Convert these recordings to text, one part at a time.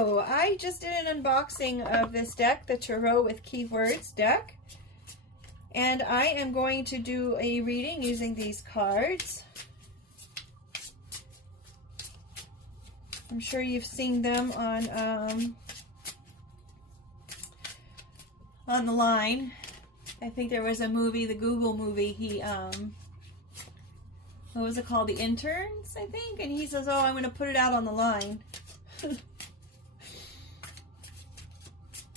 Hello! I just did an unboxing of this deck, the Tarot with Keywords deck. And I am going to do a reading using these cards. I'm sure you've seen them on the line. I think there was a movie, the Google movie, what was it called? The Interns, I think? And he says, oh, I'm going to put it out on the line.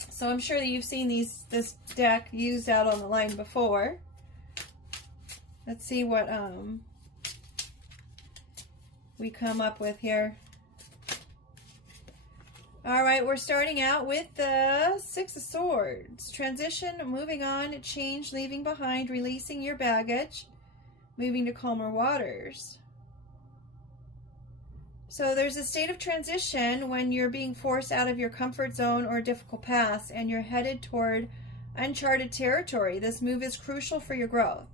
So I'm sure that you've seen this deck used out on the line before. Let's see what we come up with here. All right, we're starting out with the Six of Swords. Transition, moving on, change, leaving behind, releasing your baggage, moving to calmer waters. So there's a state of transition when you're being forced out of your comfort zone or difficult paths and you're headed toward uncharted territory. This move is crucial for your growth.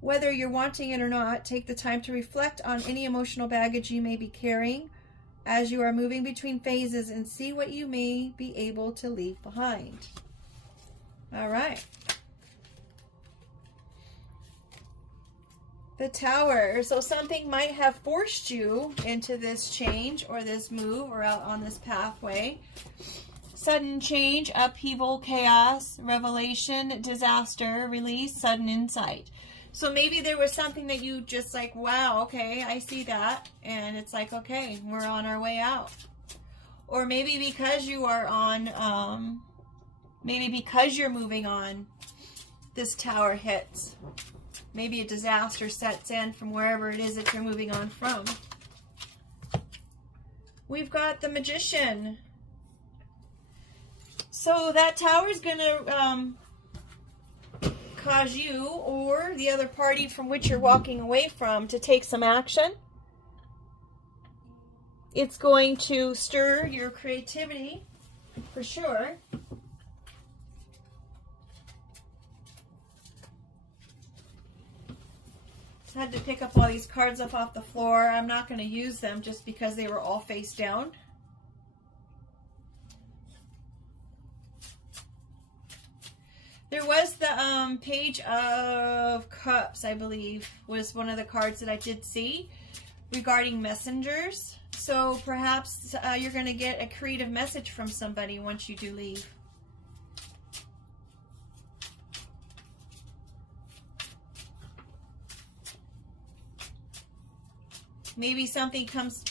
Whether you're wanting it or not, take the time to reflect on any emotional baggage you may be carrying as you are moving between phases and see what you may be able to leave behind. All right. The Tower. So something might have forced you into this change or this move or out on this pathway. Sudden change, upheaval, chaos, revelation, disaster, release, sudden insight. So maybe there was something that you just like, wow, okay, I see that. And it's like, okay, we're on our way out. Or maybe because you are on, maybe because you're moving on, this Tower hits. Maybe a disaster sets in from wherever it is that you're moving on from. We've got the Magician. So that Tower is going to cause you or the other party from which you're walking away from to take some action. It's going to stir your creativity for sure. Had to pick up all these cards up off the floor. I'm not going to use them just because they were all face down. There was the Page of Cups, I believe, was one of the cards that I did see regarding messengers. So perhaps you're going to get a creative message from somebody once you do leave. Maybe something comes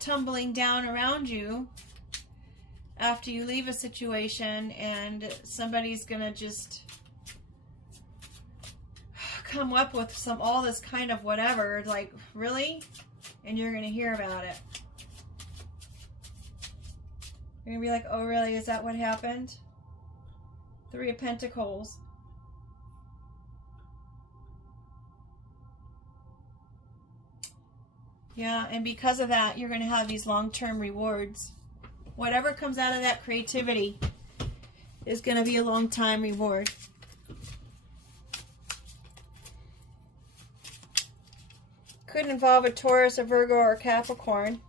tumbling down around you after you leave a situation and somebody's going to just come up with all this kind of whatever, like, really? And you're going to hear about it. You're going to be like, oh, really? Is that what happened? Three of Pentacles. Yeah, and because of that, you're going to have these long-term rewards. Whatever comes out of that creativity is going to be a long-time reward. Could involve a Taurus, a Virgo, or a Capricorn.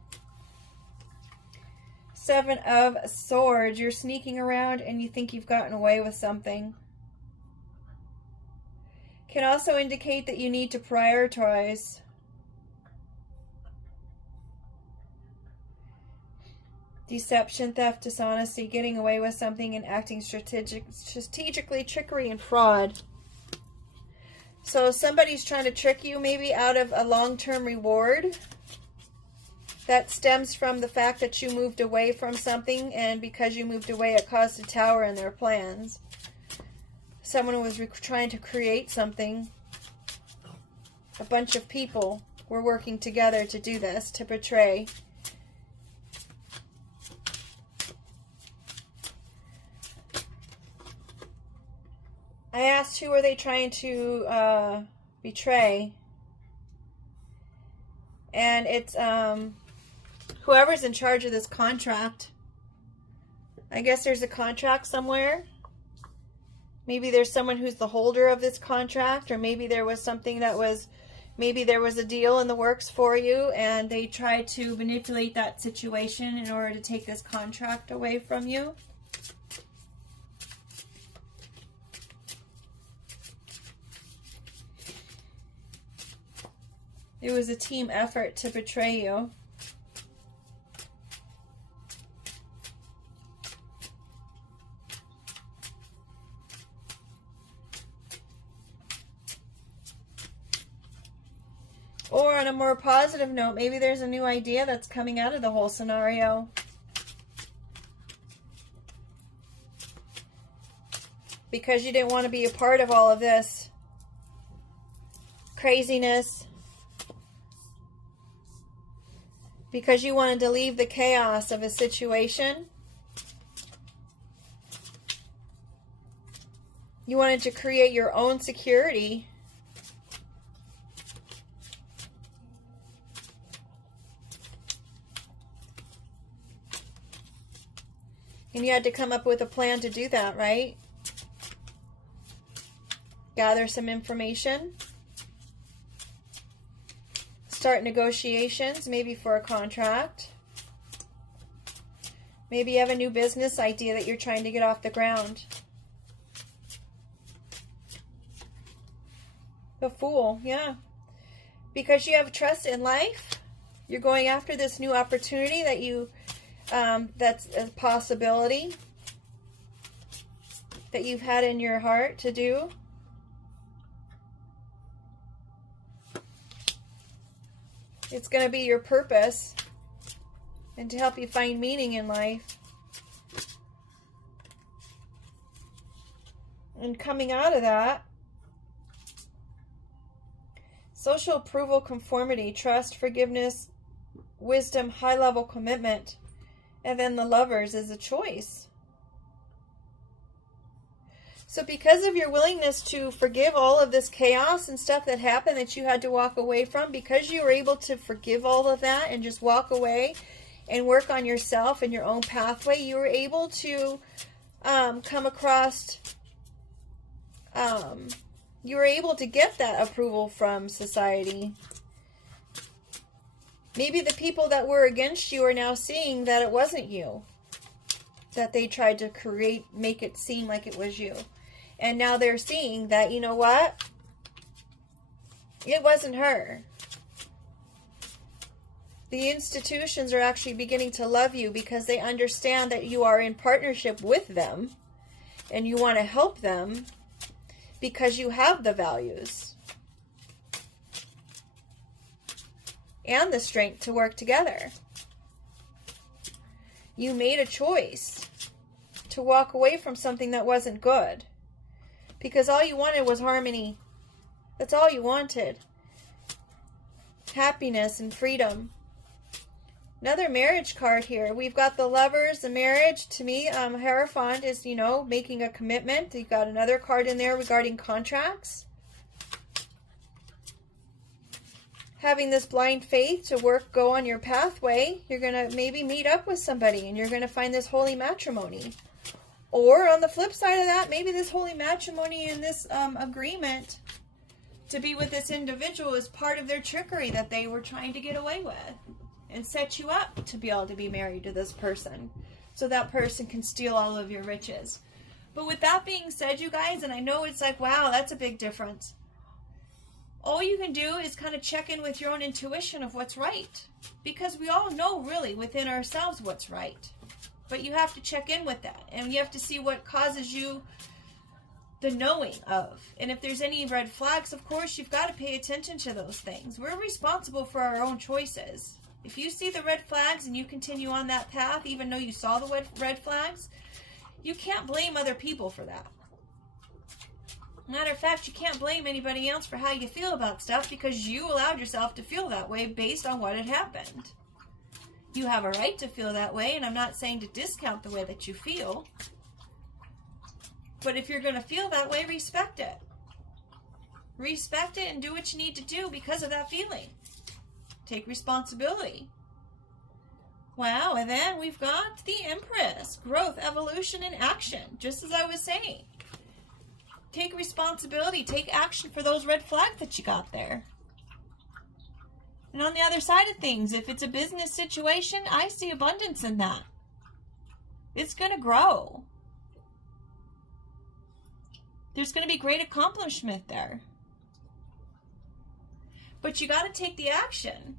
Seven of Swords. You're sneaking around and you think you've gotten away with something. Can also indicate that you need to prioritize. Deception, theft, dishonesty, getting away with something and acting strategically, trickery, and fraud. So somebody's trying to trick you maybe out of a long-term reward that stems from the fact that you moved away from something, and because you moved away it caused a tower in their plans. Someone was trying to create something. A bunch of people were working together to do this, to betray. I asked who are they trying to betray, and it's whoever's in charge of this contract. I guess there's a contract somewhere. Maybe there's someone who's the holder of this contract, or maybe there was something that was Maybe there was a deal in the works for you and they tried to manipulate that situation in order to take this contract away from you. It was a team effort to betray you. Or on a more positive note, maybe there's a new idea that's coming out of the whole scenario. Because you didn't want to be a part of all of this craziness. Because you wanted to leave the chaos of a situation. You wanted to create your own security. And you had to come up with a plan to do that, right? Gather some information. Start negotiations, maybe for a contract. Maybe you have a new business idea that you're trying to get off the ground. The Fool, yeah. Because you have trust in life, you're going after this new opportunity that you that's a possibility that you've had in your heart to do. It's going to be your purpose and to help you find meaning in life. And coming out of that, social approval, conformity, trust, forgiveness, wisdom, high-level commitment. And then the Lovers is a choice. So because of your willingness to forgive all of this chaos and stuff that happened that you had to walk away from, because you were able to forgive all of that and just walk away and work on yourself and your own pathway, you were able to come across, you were able to get that approval from society. Maybe the people that were against you are now seeing that it wasn't you. That they tried to make it seem like it was you. And now they're seeing that, you know what? It wasn't her. The institutions are actually beginning to love you because they understand that you are in partnership with them. And you want to help them because you have the values. And the strength to work together. You made a choice to walk away from something that wasn't good. Because all you wanted was harmony. That's all you wanted. Happiness and freedom. Another marriage card here. We've got the Lovers, the marriage. To me, Hierophant is, you know, making a commitment. You've got another card in there regarding contracts. Having this blind faith to go on your pathway, you're going to maybe meet up with somebody and you're going to find this holy matrimony. Or on the flip side of that, maybe this holy matrimony and this agreement to be with this individual is part of their trickery that they were trying to get away with and set you up to be able to be married to this person so that person can steal all of your riches. But with that being said, you guys, and I know it's like, wow, that's a big difference. All you can do is kind of check in with your own intuition of what's right. Because we all know really within ourselves what's right. But you have to check in with that. And you have to see what causes you the knowing of. And if there's any red flags, of course, you've got to pay attention to those things. We're responsible for our own choices. If you see the red flags and you continue on that path, even though you saw the red flags, you can't blame other people for that. Matter of fact, you can't blame anybody else for how you feel about stuff because you allowed yourself to feel that way based on what had happened. You have a right to feel that way, and I'm not saying to discount the way that you feel. But if you're going to feel that way, respect it. Respect it and do what you need to do because of that feeling. Take responsibility. Wow, and then we've got the Empress. Growth, evolution, and action. Just as I was saying. Take responsibility. Take action for those red flags that you got there. And on the other side of things, if it's a business situation, I see abundance in that. It's going to grow. There's going to be great accomplishment there. But you got to take the action.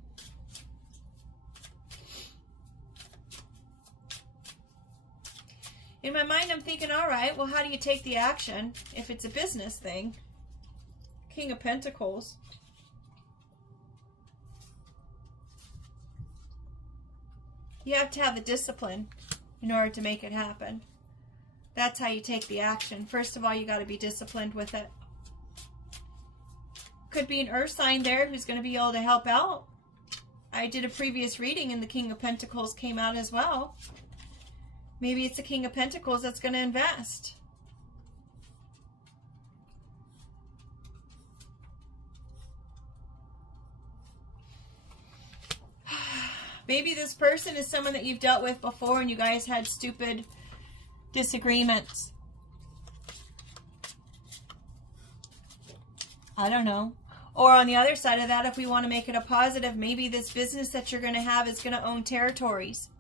In my mind, I'm thinking, all right, well, how do you take the action if it's a business thing? King of Pentacles. You have to have the discipline in order to make it happen. That's how you take the action. First of all, you got to be disciplined with it. Could be an earth sign there who's going to be able to help out. I did a previous reading and the King of Pentacles came out as well. Maybe it's the King of Pentacles that's going to invest. Maybe this person is someone that you've dealt with before and you guys had stupid disagreements. I don't know. Or on the other side of that, if we want to make it a positive, maybe this business that you're going to have is going to own territories.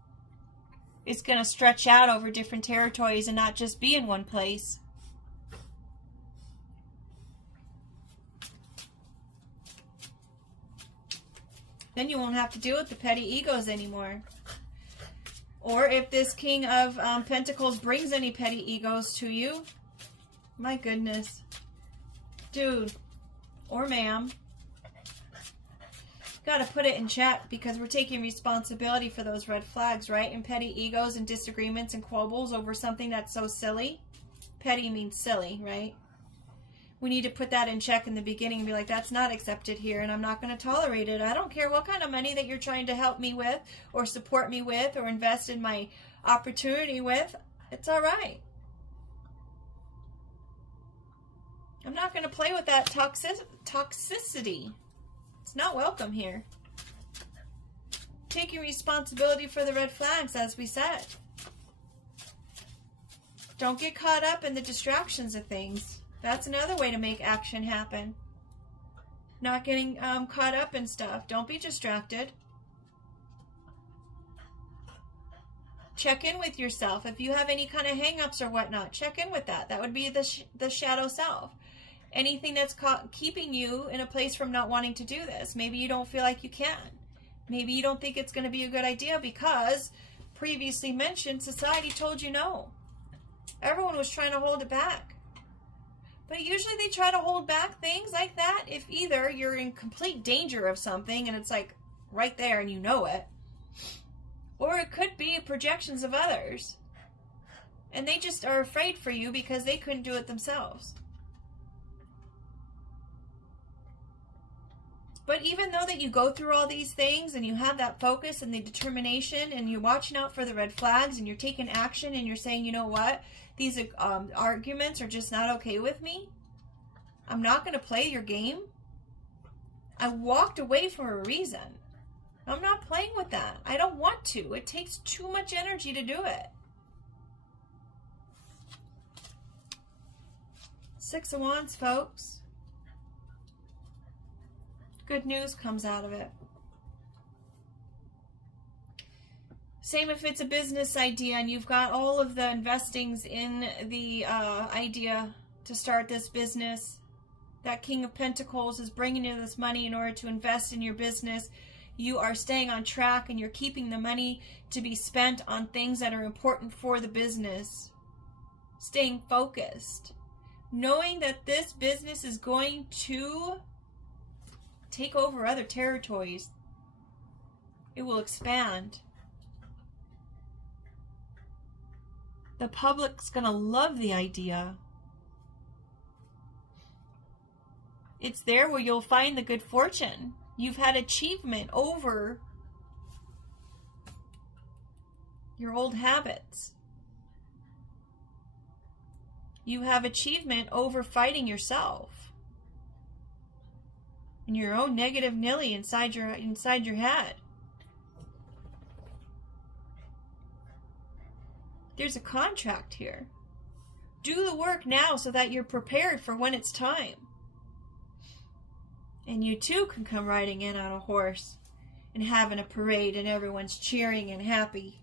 It's going to stretch out over different territories and not just be in one place. Then you won't have to deal with the petty egos anymore. Or if this King of Pentacles brings any petty egos to you, my goodness. Dude or ma'am, got to put it in check because we're taking responsibility for those red flags, right? And petty egos and disagreements and quibbles over something that's so silly. Petty means silly, right? We need to put that in check in the beginning and be like, that's not accepted here and I'm not going to tolerate it. I don't care what kind of money that you're trying to help me with or support me with or invest in my opportunity with. It's all right. I'm not going to play with that toxicity. It's not welcome here. Taking responsibility for the red flags, as we said. Don't get caught up in the distractions of things. That's another way to make action happen. Not getting caught up in stuff. Don't be distracted. Check in with yourself. If you have any kind of hang-ups or whatnot, check in with that. That would be the shadow self. Anything that's keeping you in a place from not wanting to do this. Maybe you don't feel like you can. Maybe you don't think it's going to be a good idea because previously mentioned society told you no. Everyone was trying to hold it back. But usually they try to hold back things like that if either you're in complete danger of something and it's like right there and you know it. Or it could be projections of others. And they just are afraid for you because they couldn't do it themselves. But even though that you go through all these things and you have that focus and the determination and you're watching out for the red flags and you're taking action and you're saying, you know what? These arguments are just not okay with me. I'm not going to play your game. I walked away for a reason. I'm not playing with that. I don't want to. It takes too much energy to do it. Six of Wands, folks. Good news comes out of it. Same if it's a business idea and you've got all of the investings in the idea to start this business. That King of Pentacles is bringing you this money in order to invest in your business. You are staying on track and you're keeping the money to be spent on things that are important for the business. Staying focused. Knowing that this business is going to take over other territories. It will expand. The public's going to love the idea. It's there where you'll find the good fortune. You've had achievement over your old habits. You have achievement over fighting yourself and your own negative Nilly inside your head. There's a contract here. Do the work now so that you're prepared for when it's time. And you too can come riding in on a horse and having a parade and everyone's cheering and happy.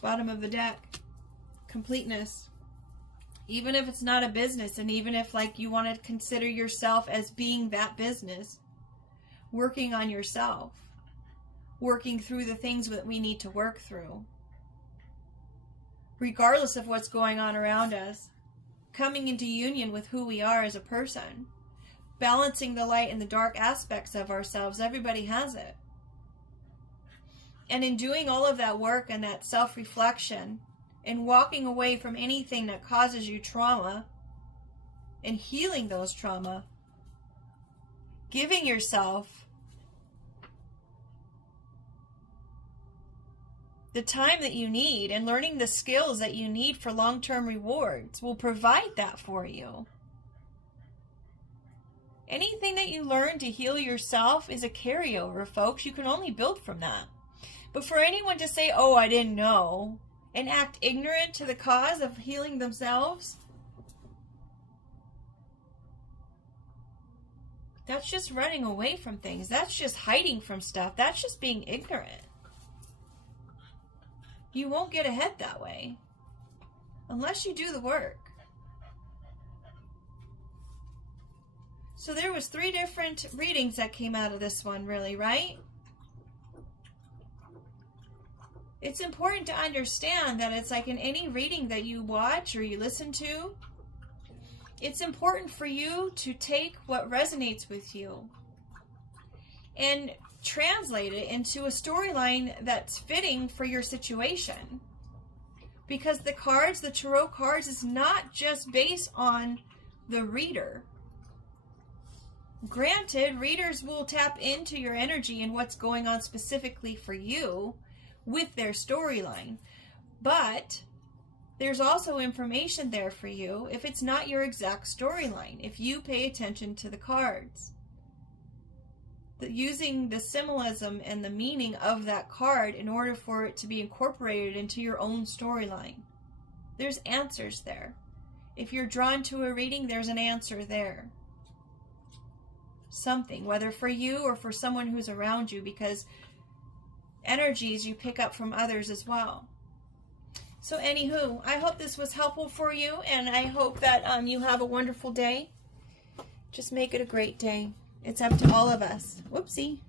Bottom of the deck, completeness. Even if it's not a business, and even if like you want to consider yourself as being that business, working on yourself, working through the things that we need to work through, regardless of what's going on around us, coming into union with who we are as a person, balancing the light and the dark aspects of ourselves. Everybody has it. And in doing all of that work and that self-reflection and walking away from anything that causes you trauma and healing those trauma, giving yourself the time that you need and learning the skills that you need for long-term rewards will provide that for you. Anything that you learn to heal yourself is a carryover, folks. You can only build from that. But for anyone to say, oh, I didn't know, and act ignorant to the cause of healing themselves, that's just running away from things. That's just hiding from stuff. That's just being ignorant. You won't get ahead that way unless you do the work. So there was 3 different readings that came out of this one, really, right? It's important to understand that it's like in any reading that you watch or you listen to, it's important for you to take what resonates with you and translate it into a storyline that's fitting for your situation. Because the cards, the tarot cards, is not just based on the reader. Granted, readers will tap into your energy and what's going on specifically for you with their storyline, but there's also information there for you if it's not your exact storyline, if you pay attention to the cards. Using the symbolism and the meaning of that card in order for it to be incorporated into your own storyline. There's answers there. If you're drawn to a reading, there's an answer there. Something, whether for you or for someone who's around you, because energies you pick up from others as well. So anywho, I hope this was helpful for you, and I hope that you have a wonderful day. Just make it a great day. It's up to all of us. Whoopsie.